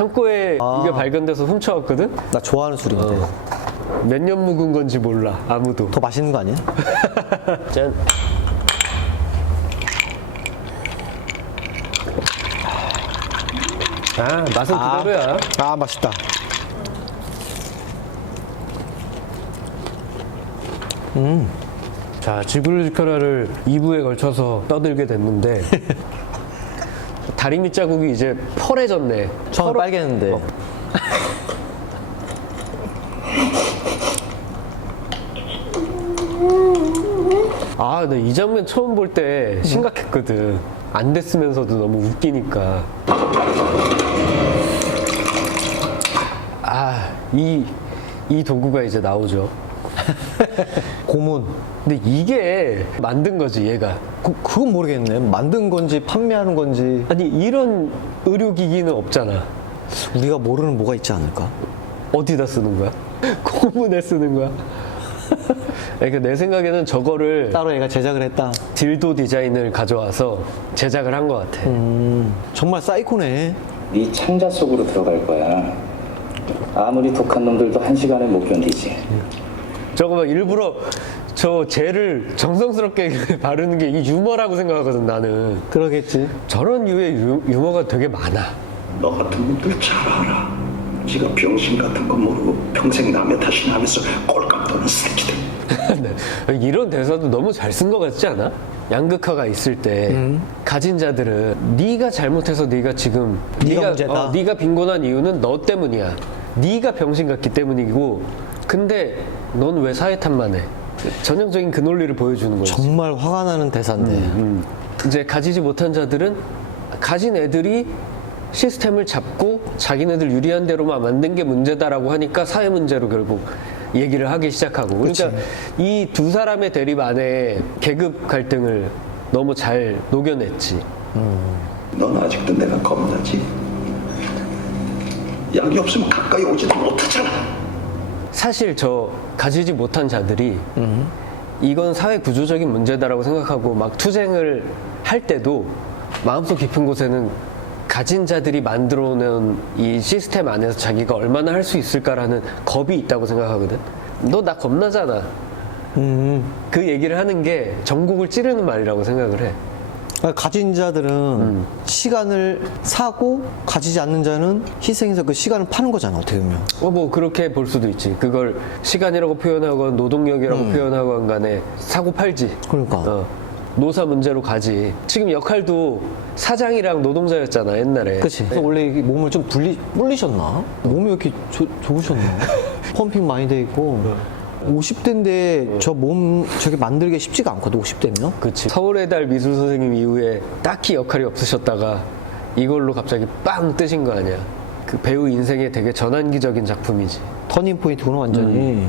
창고에 이게 발견돼서 훔쳐왔거든? 나 좋아하는 술인데. 몇 년 묵은 건지 몰라, 아무도. 더 맛있는 거 아니야? 짠. 아, 맛은 그대로야. 아, 맛있다. 자, 지구를 지켜라를 2부에 걸쳐서 떠들게 됐는데 다리미 자국이 이제 펄해졌네. 처음 빨개는데. 아, 나 이 장면 처음 볼 때 심각했거든. 안 됐으면서도 너무 웃기니까. 아, 이 도구가 이제 나오죠. 고문. 근데 이게 만든 거지, 얘가. 그건 모르겠네. 만든 건지 판매하는 건지 아니, 이런 의료기기는 없잖아. 우리가 모르는 뭐가 있지 않을까? 어디다 쓰는 거야? 고문에 쓰는 거야? 그러니까 내 생각에는 저거를 따로 얘가 제작을 했다. 딜도 디자인을 가져와서 제작을 한 것 같아. 정말 사이코네. 네 창자 속으로 들어갈 거야. 아무리 독한 놈들도 1시간에 못 견디지. 저거 막 일부러 저 젤을 정성스럽게 바르는 게 이게 유머라고 생각하거든, 나는. 그러겠지. 저런 류의 유머가 되게 많아. 너 같은 놈들 잘 알아. 지가 병신 같은 거 모르고 평생 남의 탓이나 하면서 꼴값 도는 새끼들. 이런 대사도 너무 잘 쓴 것 같지 않아? 양극화가 있을 때 가진 자들은 네가 잘못해서 네가 지금 네가 문제다. 네가 빈곤한 이유는 너 때문이야. 네가 병신 같기 때문이고, 근데 넌 왜 사회 탓만 해? 전형적인 그 논리를 보여주는 거지. 정말 화가 나는 대사인데. 이제 가지지 못한 자들은 가진 애들이 시스템을 잡고 자기네들 유리한 대로만 만든 게 문제다라고 하니까 사회 문제로 결국 얘기를 하기 시작하고. 그러니까 이 두 사람의 대립 안에 계급 갈등을 너무 잘 녹여냈지. 넌 아직도 내가 겁나지? 약이 없으면 가까이 오지도 못하잖아. 사실 저 가지지 못한 자들이 이건 사회 구조적인 문제다라고 생각하고 막 투쟁을 할 때도 마음속 깊은 곳에는 가진 자들이 만들어놓은 이 시스템 안에서 자기가 얼마나 할 수 있을까라는 겁이 있다고 생각하거든. 너 나 겁나잖아. 그 얘기를 하는 게 전곡을 찌르는 말이라고 생각을 해. 가진 자들은 시간을 사고 가지지 않는 자는 희생해서 그 시간을 파는 거잖아, 어떻게 보면. 뭐 그렇게 볼 수도 있지. 그걸 시간이라고 표현하건 노동력이라고 표현하건 간에 사고 팔지. 그러니까. 노사 문제로 가지. 지금 역할도 사장이랑 노동자였잖아, 옛날에. 그치. 그래서 원래 이게 몸을 좀 불리셨나? 몸이 왜 이렇게 좋으셨나? 펌핑 많이 돼 있고. 50대인데 저 몸 저게 만들기 쉽지가 않거든, 50대면. 그치. 서울의 달 미술 선생님 이후에 딱히 역할이 없으셨다가 이걸로 갑자기 빵 뜨신 거 아니야. 그 배우 인생의 되게 전환기적인 작품이지. 터닝 포인트구나, 완전히.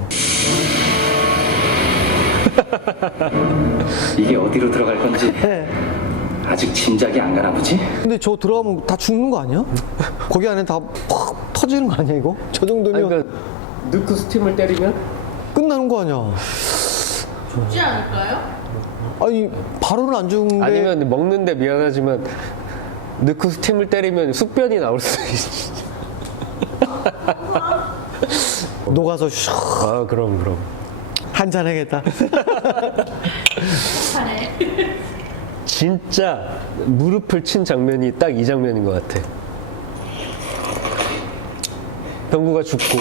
이게 어디로 들어갈 건지 아직 짐작이 안 가나 보지? 근데 저 들어가면 다 죽는 거 아니야? 거기 안에 다 팍 터지는 거 아니야, 이거? 저 정도면 그러니까 넣고 스팀을 때리면 끝나는 거 아니야? 죽지 않을까요? 아니, 바로는 안 죽는데. 아니면 먹는데 미안하지만 넣고 스팀을 때리면 숙변이 나올 수도 있지. 녹아서 슉 아, 그럼. 한잔 해야겠다. 잘해. 진짜 무릎을 친 장면이 딱 이 장면인 것 같아. 병구가 죽고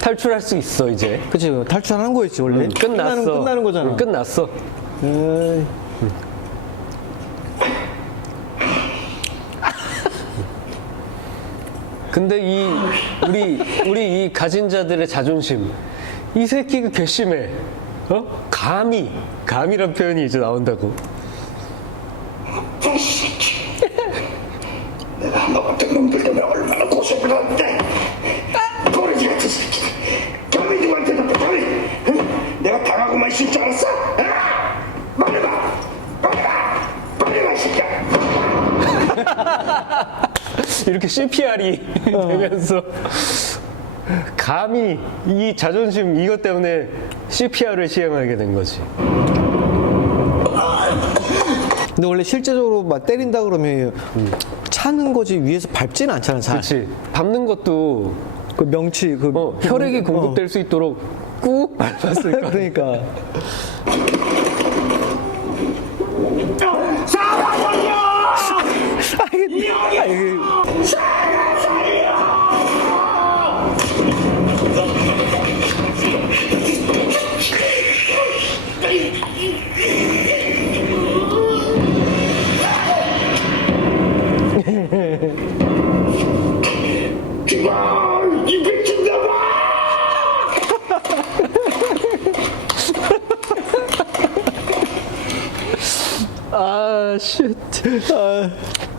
탈출할 수 있어, 이제. 그치, 탈출하는 거였지, 원래. 끝났어. 끝나는 거잖아. 끝났어. 에이. 근데 우리 이 가진 자들의 자존심, 이 새끼가 괘씸해. 감이란 표현이 이제 나온다고. 내가 너 같은 놈들 때문에 얼마나 고생을 하는데. 버리지 같은 새끼들. 경민님한테도 버리. 내가 당하고만 있을 줄 알았어? 빨리 와, 이 새끼야. 이렇게 CPR이 되면서 감히 이 자존심 이것 때문에 CPR을 시행하게 된 거지. 근데 원래 실제적으로 막 때린다 그러면 차는 거지 위에서 밟지는 않잖아, 잘. 그렇지. 밟는 것도 그 명치, 그. 혈액이 공급될 수 있도록 꾹 밟았을 거야. 그러니까. 죽어! 이 미친놈아! 아, 쉣.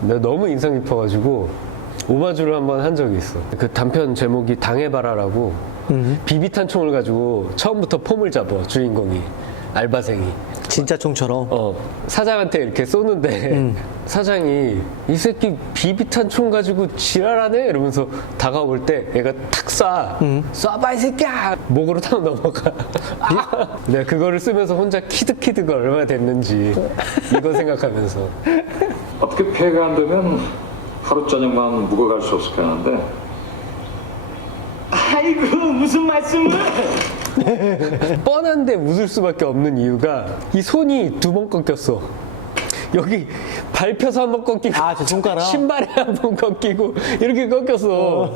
내가 너무 인상 깊어가지고 오마주를 한번 한 적이 있어. 그 단편 제목이 당해봐라라고 비비탄 총을 가지고 처음부터 폼을 잡아 주인공이 알바생이. 진짜 총처럼. 사장한테 이렇게 쏘는데 사장이 이 새끼 비비탄 총 가지고 지랄하네 이러면서 다가올 때 얘가 탁 쏴. 쏴봐 이 새끼야. 목으로 탁 넘어가. 아! 내가 그거를 쓰면서 혼자 키득키득가 얼마나 됐는지 이거 생각하면서. 어떻게 폐가 안 되면 하루 저녁만 묵어갈 수 없을 거는데 아이고 무슨 말씀을? 뻔한데 웃을 수밖에 없는 이유가 이 손이 두 번 꺾였어. 여기 밟혀서 한 번 꺾이고 아, 저 손가락? 신발에 한 번 꺾이고 이렇게 꺾였어.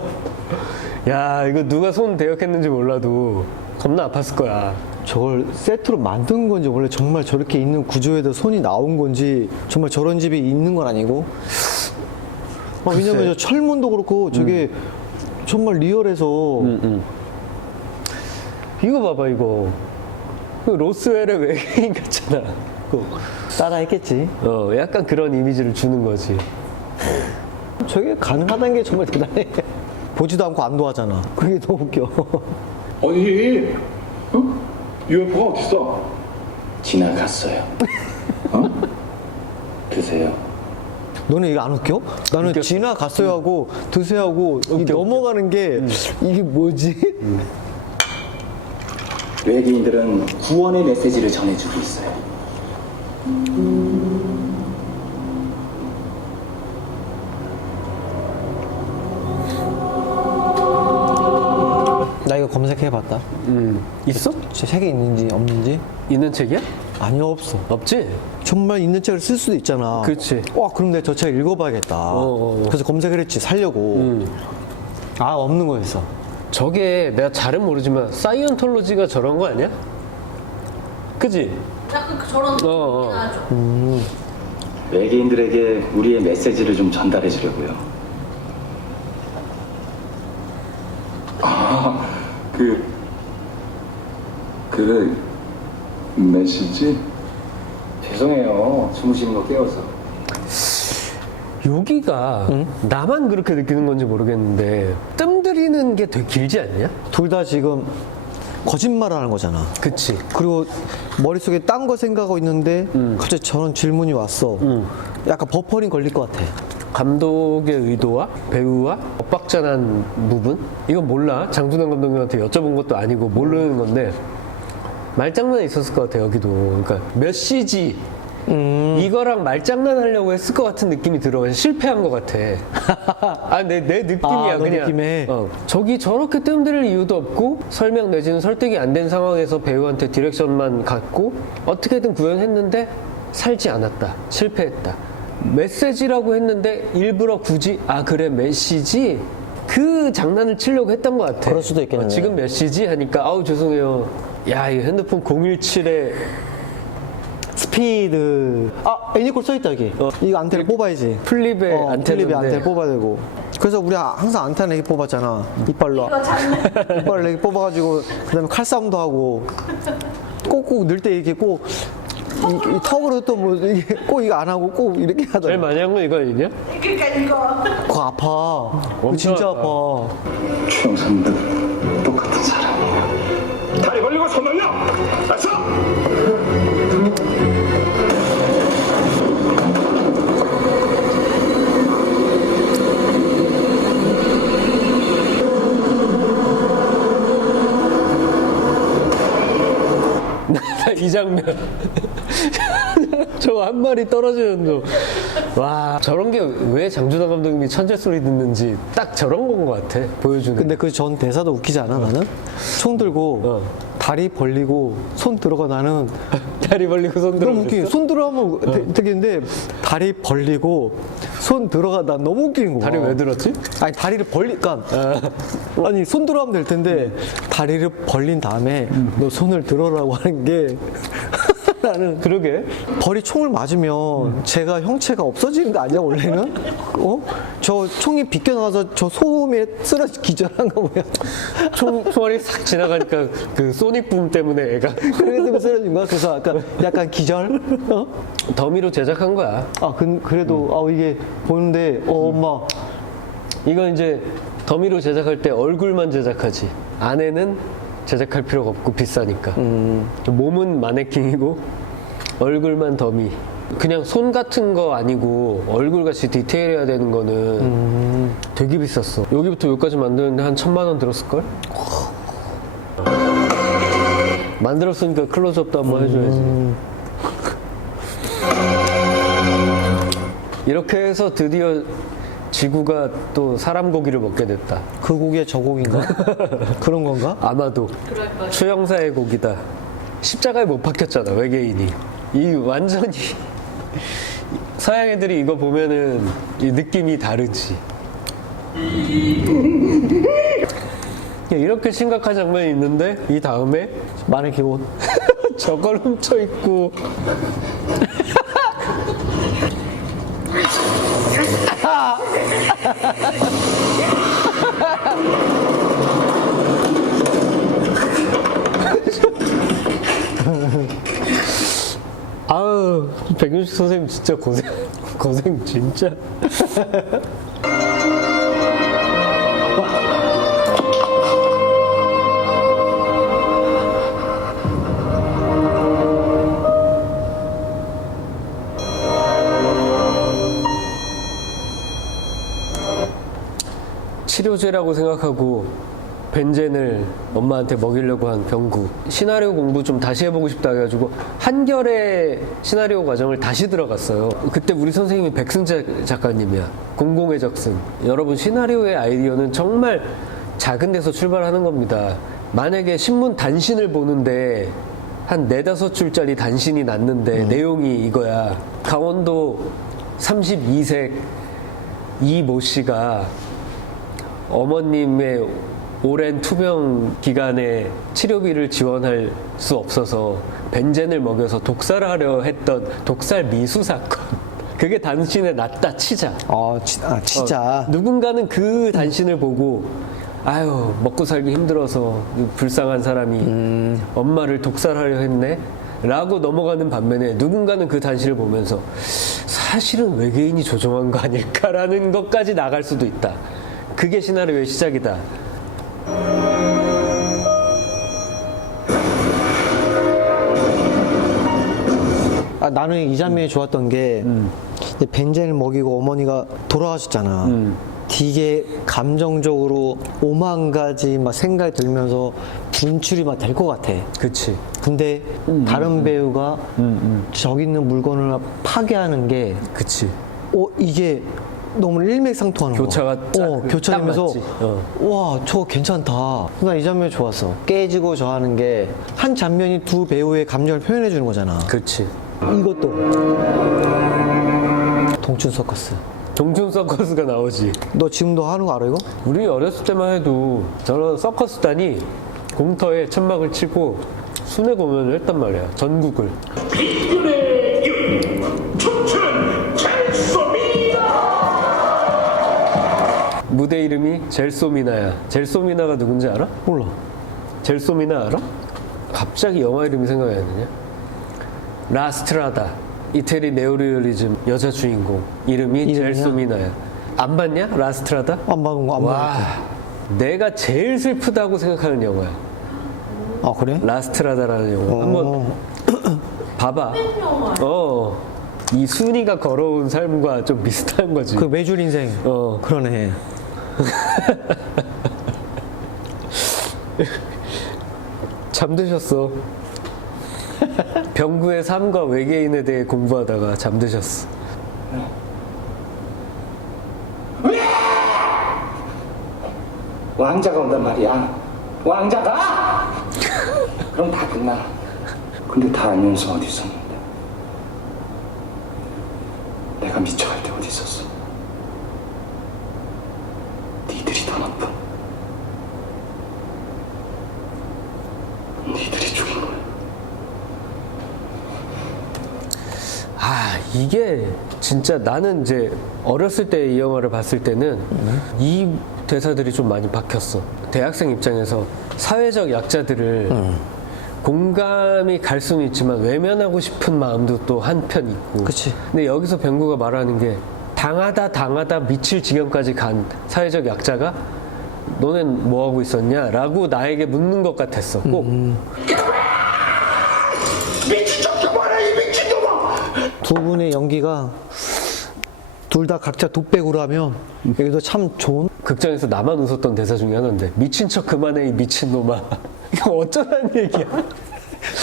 야, 이거 누가 손 대역했는지 몰라도 겁나 아팠을 거야. 저걸 세트로 만든 건지 원래 정말 저렇게 있는 구조에도 손이 나온 건지 정말 저런 집이 있는 건 아니고 왜냐면 저 철문도 그렇고 저게 정말 리얼해서 이거 봐봐 이거. 그 로스웰의 외계인 같잖아. 따라 했겠지. 약간 그런 이미지를 주는 거지. 저게 가능하다는 게 정말 대단해. 보지도 않고 안도하잖아. 그게 너무 웃겨. 어디? UFO가 어딨어? 지나갔어요. 드세요. 너는 이거 안 웃겨? 나는 웃겼어. 지나갔어요 하고 드세요 하고 이 넘어가는 게 이게 뭐지? 외계인들은 구원의 메시지를 전해주고 있어요. 나 이거 검색해봤다. 있어? 제 책에 있는지 없는지? 있는 책이야? 아니요, 없어. 없지? 정말 있는 책을 쓸 수도 있잖아. 그치. 와, 그럼 내가 저 책 읽어봐야겠다. 그래서 검색을 했지, 살려고. 아, 없는 거였어. 저게 내가 잘은 모르지만 사이언톨로지가 저런 거 아니야? 그지? 약간 저런 느낌이긴 하죠. 외계인들에게 우리의 메시지를 좀 전달해 주려고요. 그래 메시지? 죄송해요. 주무시는 거 깨워서. 여기가 나만 그렇게 느끼는 건지 모르겠는데 뜸 들이는 게 되게 길지 않냐? 둘 다 지금 거짓말을 하는 거잖아. 그치. 그리고 머릿속에 딴 거 생각하고 있는데 갑자기 저런 질문이 왔어. 약간 버퍼링 걸릴 것 같아. 감독의 의도와 배우와 엇박자난 부분? 이건 몰라. 장준환 감독님한테 여쭤본 것도 아니고 모르는 건데 말장난이 있었을 것 같아 여기도. 그러니까 몇 시지 이거랑 말장난 하려고 했을 것 같은 느낌이 들어. 실패한 것 같아. 아, 내 느낌이야. 아, 너 그냥. 느낌에? 저기 저렇게 뜸들일 이유도 없고 설명 내지는 설득이 안 된 상황에서 배우한테 디렉션만 갖고 어떻게든 구현했는데 살지 않았다. 실패했다. 메시지라고 했는데 일부러 굳이 그래 메시지? 그 장난을 치려고 했던 것 같아. 그럴 수도 있겠네. 지금 몇 시지? 하니까 아우 죄송해요. 야, 이 핸드폰 017에 스피드. 애니콜 써있다, 여기. 이거 안테나 뽑아야지. 플립의 안테나인데 플립의 안테나 뽑아야 되고. 그래서 우리 항상 안테나 이렇게 뽑았잖아. 이빨로. 이빨로 이렇게 뽑아가지고, 그 다음에 칼싸움도 하고, 꼭꼭 넣을 때 이렇게 꼭, 이 턱으로 또 뭐, 이게 꼭 이거 안 하고 꼭 이렇게 제일 하더라. 많이 한 건 이거 아니냐? 그러니까 이거. 그거 아파. 그거 엄청 진짜 아파. 아파. 최영선도 똑같은 사람이에요. 다리 벌리고 손 올려! 알았어? 이 장면. 저거 한 마리 떨어지는 거. 와, 저런 게 왜 장준하 감독님이 천재 소리 듣는지 딱 저런 건 것 같아. 보여주는. 근데 그 전 대사도 웃기지 않아, 나는? 총 들고 다리 벌리고 손 들어가 나는 다리 벌리고 손 들어. 너무 웃기게. 손 들어가면 되겠는데 다리 벌리고 손 들어가 난 너무 웃기는 거야. 다리 왜 들었지? 아니 다리를 벌리니까 아니 손 들어가면 될 텐데 다리를 벌린 다음에 너 손을 들어라고 하는 게 나는 그러게. 벌이 총을 맞으면 제가 형체가 없어지는 거 아니야 원래는? 저 총이 비껴나가서 저 소음에 쓰러져 기절한 거 뭐야? 총알이 싹 지나가니까 그 소닉붐 때문에 애가 그래도 쓰러진 거야? 그래서 약간 기절? 더미로 제작한 거야. 그래도 이게 보는데 엄마 이건 이제 더미로 제작할 때 얼굴만 제작하지. 안에는 제작할 필요가 없고 비싸니까. 몸은 마네킹이고 얼굴만 더미. 그냥 손 같은 거 아니고 얼굴 같이 디테일해야 되는 거는 되게 비쌌어. 여기부터 여기까지 만드는데 한 1,000만 원 들었을걸? 만들었으니까 클로즈업도 한번 해줘야지. 이렇게 해서 드디어 지구가 또 사람 고기를 먹게 됐다. 그 고기에 저 고기인가? 그런 건가? 아마도 수영사의 고기다. 십자가에 못 박혔잖아, 외계인이. 이 완전히 서양 애들이 이거 보면은 이 느낌이 다르지. 이렇게 심각한 장면이 있는데 이 다음에 마네킹 옷. 저걸 훔쳐 입고 아우, 백윤식 선생님 진짜 고생 진짜. 치료제라고 생각하고 벤젠을 엄마한테 먹이려고 한 병구. 시나리오 공부 좀 다시 해보고 싶다 해가지고 한결의 시나리오 과정을 다시 들어갔어요. 그때 우리 선생님이 백승재 작가님이야. 공공의 적승. 여러분, 시나리오의 아이디어는 정말 작은 데서 출발하는 겁니다. 만약에 신문 단신을 보는데 한 4-5줄짜리 단신이 났는데 내용이 이거야. 강원도 32세 이 모 씨가 어머님의 오랜 투병 기간에 치료비를 지원할 수 없어서 벤젠을 먹여서 독살을 하려 했던 독살 미수 사건. 그게 단신에 났다 치자. 진짜. 누군가는 그 단신을 보고 아유, 먹고 살기 힘들어서 불쌍한 사람이 엄마를 독살하려 했네 라고 넘어가는 반면에 누군가는 그 단신을 보면서 사실은 외계인이 조종한 거 아닐까라는 것까지 나갈 수도 있다. 그게 시나리오의 시작이다. 나는 이 장면이 좋았던 게 이제 벤젠을 먹이고 어머니가 돌아가셨잖아. 되게 감정적으로 5만 가지 막 생각이 들면서 분출이 막 될 것 같아. 그치. 근데 다른 배우가 저기 있는 물건을 파괴하는 게 그치. 이게 너무 일맥상통하는 교차가 거야. 교차되면서 딱 맞지. 와, 저거 괜찮다. 나 이 장면이 좋았어. 깨지고 저 하는 게 한 장면이 두 배우의 감정을 표현해 주는 거잖아. 그치. 이것도 동춘 서커스. 동춘 서커스가 나오지. 너 지금도 하는 거 알아 이거? 우리 어렸을 때만 해도 저런 서커스단이 공터에 천막을 치고 순회 공연을 했단 말이야. 전국을. 춤추는 젤소미나. 무대 이름이 젤소미나야. 젤소미나가 누군지 알아? 몰라. 젤소미나 알아? 갑자기 영화 이름이 생각이 안 나냐? 라스트라다. 이태리 네오리얼리즘 여자 주인공 이름이 이름이야? 젤소미나야. 안 봤냐? 라스트라다? 안 봐본 거 안 와, 봤어. 내가 제일 슬프다고 생각하는 영화야. 아 그래? 라스트라다라는 영화. 한번 봐봐. 이 순이가 걸어온 삶과 좀 비슷한 거지. 그 매줄 인생. 그러네. 잠드셨어. 병구의 삶과 외계인에 대해 공부하다가 잠드셨어. 왕자가 온단 말이야. 왕자가! 그럼 다 끝나. 근데 다 알면서 어디 있었는데? 내가 미쳐갈 때 어디 있었어? 니들이 더 나쁜. 니들이 죽인 거야. 아, 이게 진짜 나는 이제 어렸을 때 이 영화를 봤을 때는 이 대사들이 좀 많이 박혔어. 대학생 입장에서 사회적 약자들을 공감이 갈 수는 있지만 외면하고 싶은 마음도 또 한편 있고. 그치. 근데 여기서 병구가 말하는 게 당하다 미칠 지경까지 간 사회적 약자가 너넨 뭐 하고 있었냐? 라고 나에게 묻는 것 같았어. 꼭. 미친 척 그만해 이 미친놈아. 두 분의 연기가 둘 다 각자 독백으로 하면 여기도 참 좋은. 극장에서 나만 웃었던 대사 중에 하나인데 미친 척 그만해 이 미친놈아. 이거 어쩌라는 얘기야.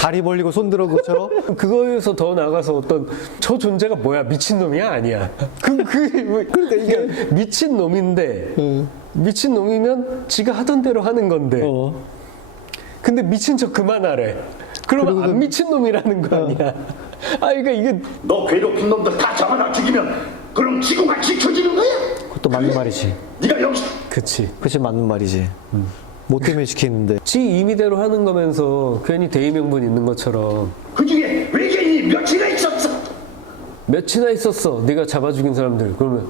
다리 벌리고 손 들어 것처럼. 그거에서 더 나가서 어떤 저 존재가 뭐야 미친놈이야 아니야. 그러니까 이게 미친놈인데 미친놈이면 지가 하던 대로 하는 건데 근데 미친 척 그만하래. 그러면 안 미친놈이라는 거 아니야. 아 그러니까 이게 너 괴롭힌 놈들 다 잡아다 죽이면 그럼 지구가 지켜지는 거야? 그것도 맞는 말이지. 네가 여기서 그치. 그치, 맞는 말이지. 못 때문에 시키는데. 지 임의대로 하는 거면서 괜히 대의명분 있는 것처럼 그 중에 외계인이 몇이나 있었어? 몇이나 있었어 네가 잡아 죽인 사람들. 그러면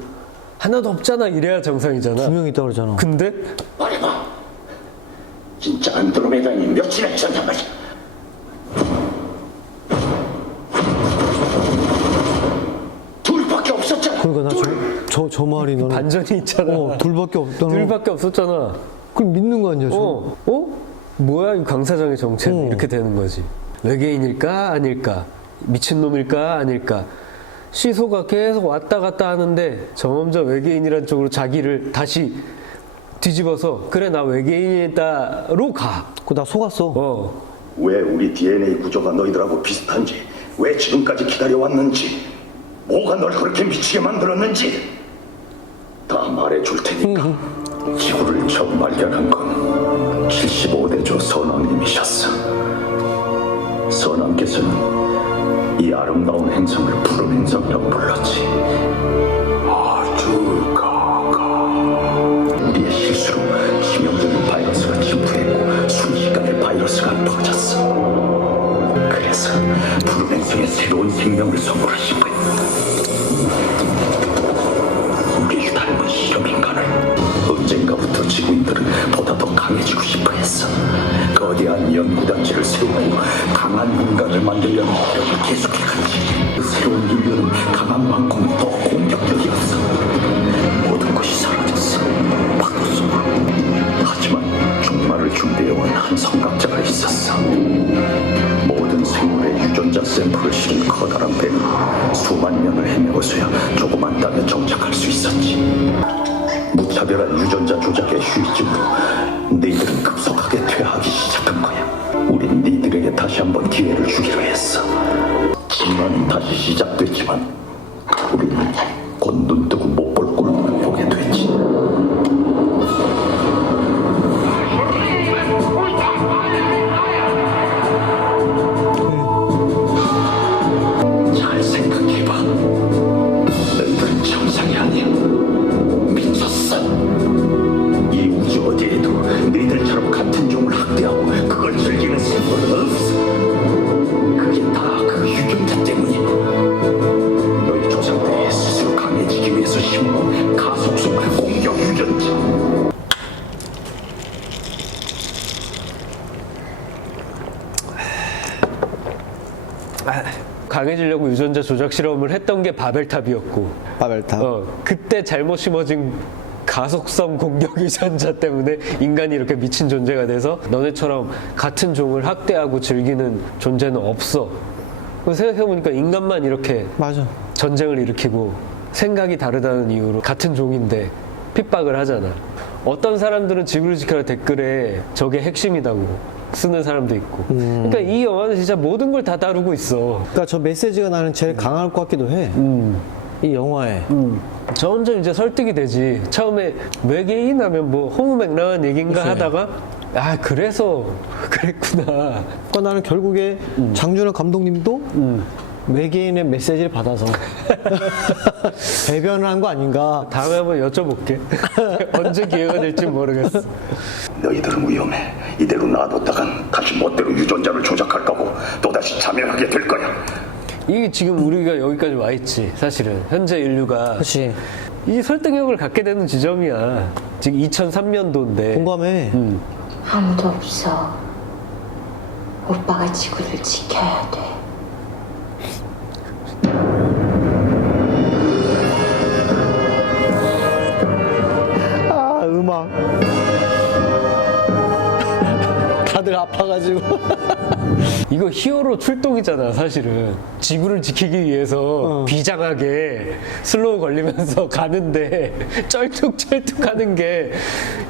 하나도 없잖아 이래야 정상이잖아. 두 명 있다 그러잖아. 근데 말해봐. 진짜 안드로메다인이 몇이나 있었단 말이야? 둘밖에 없었잖아. 그러니까 나 저 말이 너는. 반전이 있잖아. 둘밖에 없다는. 둘밖에 없었잖아. 그럼 믿는 거 아니야, 저. 뭐야 이 강사장의 정체는. 이렇게 되는 거지. 외계인일까 아닐까, 미친놈일까 아닐까. 시소가 계속 왔다 갔다 하는데 점점 외계인이란 쪽으로 자기를 다시 뒤집어서 그래 나 외계인이다로 가. 그거 나 속았어. 왜 우리 DNA 구조가 너희들하고 비슷한지, 왜 지금까지 기다려왔는지, 뭐가 널 그렇게 미치게 만들었는지 다 말해줄 테니까. 지구를 처음 발견한 건 75대조 선왕님이셨어. 선왕께서는 이 아름다운 행성을 푸른 행성이라고 불렀지. 아주 우리의 실수로 치명적인 바이러스가 침투했고 순식간에 바이러스가 퍼졌어. 그래서 푸른 행성에 새로운 생명을 선물하신 거야. 우리를 닮은 실험 인간을. 언젠가부터 지구인들은 보다 더 강해지고 싶어 했어. 거대한 연구단체를 세우고 강한 인간을 만들려는 노력을 계속해갔지. 그 새로운 인류는 강한 만큼 더 공격적이었어. 모든 것이 사라졌어. 파도 속으로. 하지만 종말을 준비해온 한 성각자가 있었어. 모든 생물의 유전자 샘플을 실은 커다란 배는 수만 년을 헤매고서야 조그만 땅에 정착할 수 있었지. 무차별한 유전자 조작의 휴이즘으로 너희들은 급속하게 퇴화하기 시작한 거야. 우린 너희들에게 다시 한번 기회를 주기로 했어. 진화는 다시 시작됐지만 우리는 곧 눈뜨고 못 볼 꼴을 보게 됐지. 잘 생각해봐. 너희들은 정상이 아니야. 미쳤어. 이 우주 어디에도 너희들처럼 같은 종을 학대하고 그걸 즐기는 생물은 없어. 그게 다 그 유전자 때문이야. 너희 조상들이 스스로 강해지기 위해서 심어놓은 가속성 공격 유전자. 강해지려고 유전자 조작 실험을 했던 게 바벨탑이었고 바벨탑. 그때 잘못 심어진 가속성 공격 유전자 때문에 인간이 이렇게 미친 존재가 돼서 너네처럼 같은 종을 학대하고 즐기는 존재는 없어. 생각해보니까 인간만 이렇게 맞아. 전쟁을 일으키고 생각이 다르다는 이유로 같은 종인데 핍박을 하잖아. 어떤 사람들은 지구를 지켜라 댓글에 저게 핵심이다고. 쓰는 사람도 있고. 그러니까 이 영화는 진짜 모든 걸 다 다루고 있어. 그러니까 저 메시지가 나는 제일 강할 것 같기도 해. 이 영화에. 점점 이제 설득이 되지. 처음에 외계인 하면 뭐 허무맹랑한 얘기인가 그치. 하다가 아 그래서 그랬구나. 그러니까 나는 결국에 장준호 감독님도 외계인의 메시지를 받아서 배변을 한 거 아닌가. 다음에 한번 여쭤볼게. 언제 기회가 될지 모르겠어. 너희들은 위험해. 이대로 놔뒀다간 다시 멋대로 유전자를 조작할 거고 또다시 자멸하게 될 거야. 이게 지금 우리가 여기까지 와 있지. 사실은 현재 인류가 그렇지. 이 설득력을 갖게 되는 지점이야. 지금 2003년도인데. 공감해. 아무도 없어. 오빠가 지구를 지켜야 돼. 아, 음악. 다들 아파가지고. 이거 히어로 출동이잖아, 사실은. 지구를 지키기 위해서 비장하게 슬로우 걸리면서 가는데 쩔뚝쩔뚝 하는 게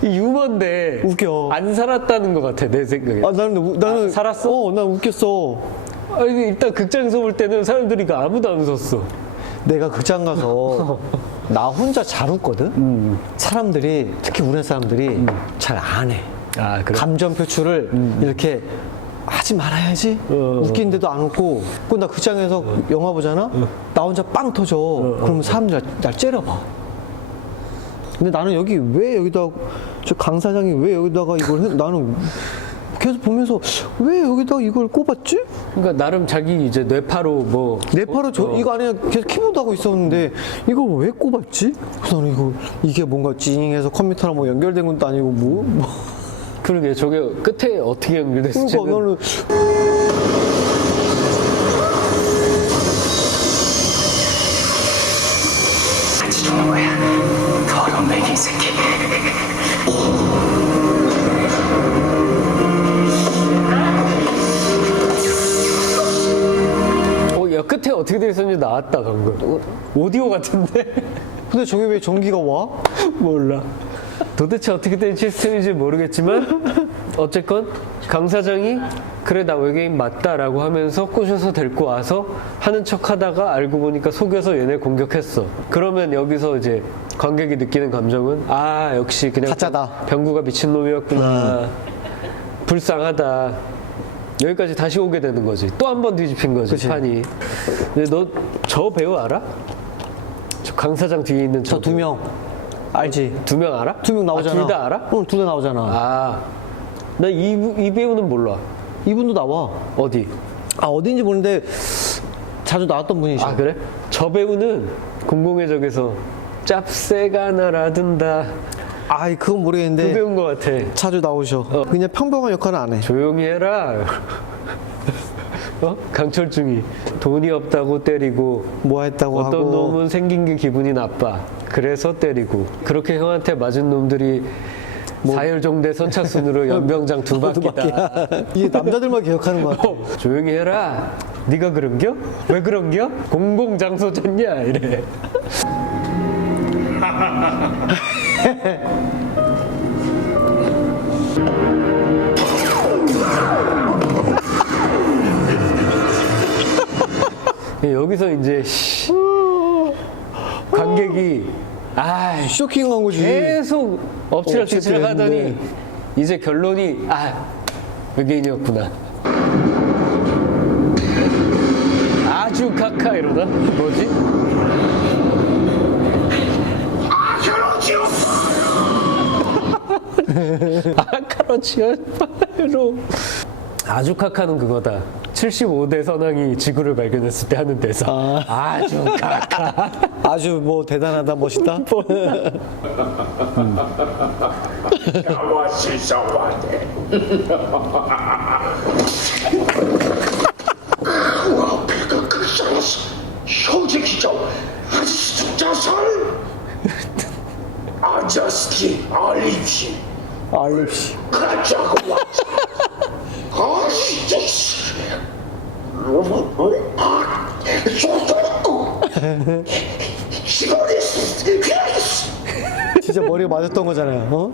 유머인데 웃겨. 안 살았다는 것 같아, 내 생각에. 아, 나는 살았어? 난 웃겼어. 아니, 일단 극장에서 볼 때는 사람들이 아무도 안 웃었어. 내가 극장 가서 나 혼자 잘 웃거든. 사람들이 특히 우리나라 사람들이 잘 안 해. 아, 그래? 감정 표출을 이렇게 하지 말아야지. 웃기는데도 안 웃고. 그 나 극장에서 영화 보잖아. 나 혼자 빵 터져. 그러면 사람들 날 째려봐. 근데 나는 여기다 저 강 사장이 왜 여기다가 이걸 나는 계속 보면서 왜 여기다 이걸 꼽았지? 그러니까 나름 자기 이제 뇌파로 뭐 네파로 이거 안에 계속 키보드 하고 있었는데 이걸 왜 꼽았지? 그래서 나는 이게 뭔가 찡해서 컴퓨터랑 뭐 연결된 것도 아니고 뭐. 그러게 저게 끝에 어떻게 연결됐을지 그러니까 나는 같이 죽는 거야. 더러운 외계인 새끼. 야 끝에 어떻게 돼 있었는지 나왔다 방금. 오디오 같은데? 근데 저게 왜 전기가 와? 몰라. 도대체 어떻게 된 시스템인지 모르겠지만 어쨌건 강 사장이 그래 나 외계인 맞다라고 하면서 꼬셔서 데리고 와서 하는 척 하다가 알고 보니까 속여서 얘네 공격했어. 그러면 여기서 이제 관객이 느끼는 감정은 아 역시 그냥 가짜다. 병구가 미친놈이었구나. 불쌍하다. 여기까지 다시 오게 되는 거지. 또 한 번 뒤집힌 거지 그치. 판이. 근데 너 저 배우 알아? 저 강 사장 뒤에 있는 저 두 명 알지? 두 명 알아? 2명 나오잖아. 둘 다 알아? 응, 둘 다 나오잖아. 아, 나 이 배우는 몰라. 이분도 나와. 어디? 아, 어딘지 모르는데 자주 나왔던 분이셔. 아, 그래? 저 배우는 공공의 적에서 짭새가 날아든다. 아, 그건 그 모르겠는데 배우인 것 같아. 자주 나오셔. 그냥 평범한 역할은 안 해. 조용히 해라. 어? 강철중이 돈이 없다고 때리고 뭐 했다고 어떤 하고. 놈은 생긴 게 기분이 나빠. 그래서 때리고. 그렇게 형한테 맞은 놈들이 사열종대 선착순으로 연병장 두 바퀴다. 이게 남자들만 기억하는 것 같아. 조용히 해라. 네가 그런겨? 왜 그런겨? 공공장소졌냐? 이래. 여기서 이제 관객이 쇼킹한 거지. 계속 엎치락뒤치락 하더니 했는데. 이제 결론이 외계인이었구나. 아주 카카 이러다 뭐지? 아카로치오파로 아주 카카는 그거다. 75대 선왕이 지구를 발견했을 때 하는 대사. 아주 카카. 아주 뭐 대단하다, 멋있다. 아저씨 알립시 알립시. 가자고 아씨 진짜 머리에 맞았던 거잖아요. 어?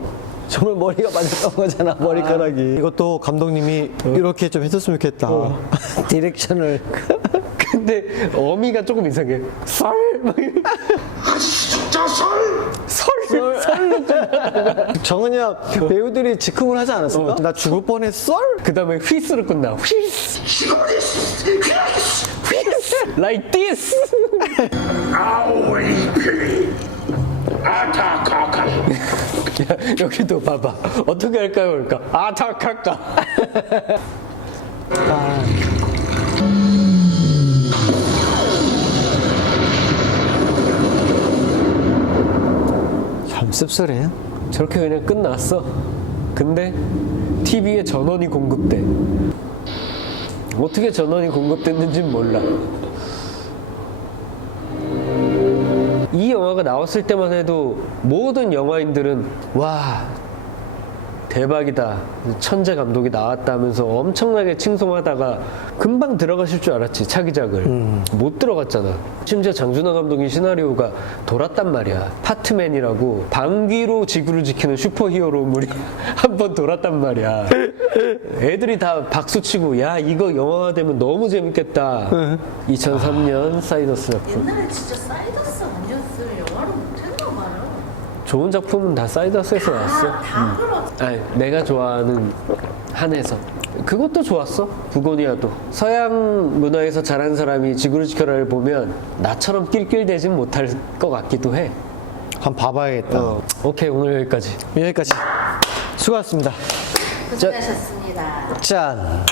정말 머리가 맞았던 거잖아, 머리카락이. 이것도 감독님이 이렇게 좀 했었으면 좋겠다. 디렉션을. 근데 어미가 조금 이상해. 설? 막 이래. 진짜 정은이야 배우들이 즉흥을 하지 않았을까? 나 죽을 뻔했어? 그 다음에 휘스로 끝나. 휘스. Like this. 야, 여기도 봐봐. 어떻게 할까요? 그러니까 아타카카. 참 씁쓸해. 저렇게 그냥 끝났어. 근데 TV에 전원이 공급돼. 어떻게 전원이 공급됐는지는 몰라. 이 영화가 나왔을 때만 해도 모든 영화인들은 와 대박이다, 천재 감독이 나왔다면서 엄청나게 칭송하다가 금방 들어가실 줄 알았지, 차기작을. 못 들어갔잖아. 심지어 장준하 감독의 시나리오가 돌았단 말이야. 파트맨이라고 방귀로 지구를 지키는 슈퍼히어로물이 한 번 돌았단 말이야. 애들이 다 박수치고 야 이거 영화가 되면 너무 재밌겠다. 2003년 사이더스 작품. 옛날에 진짜 사이더스 아니었으면 영화를 못했나 봐요. 좋은 작품은 다 사이더스에서 나왔어. 다 그렇. 아니, 내가 좋아하는 한에서 그것도 좋았어. 부고니아도. 서양 문화에서 자란 사람이 지구를 지켜라를 보면 나처럼 낄낄대진 못할 것 같기도 해. 한번 봐봐야겠다. 오케이, 오늘 여기까지. 여기까지. 수고하셨습니다. 고생하셨습니다. 짠.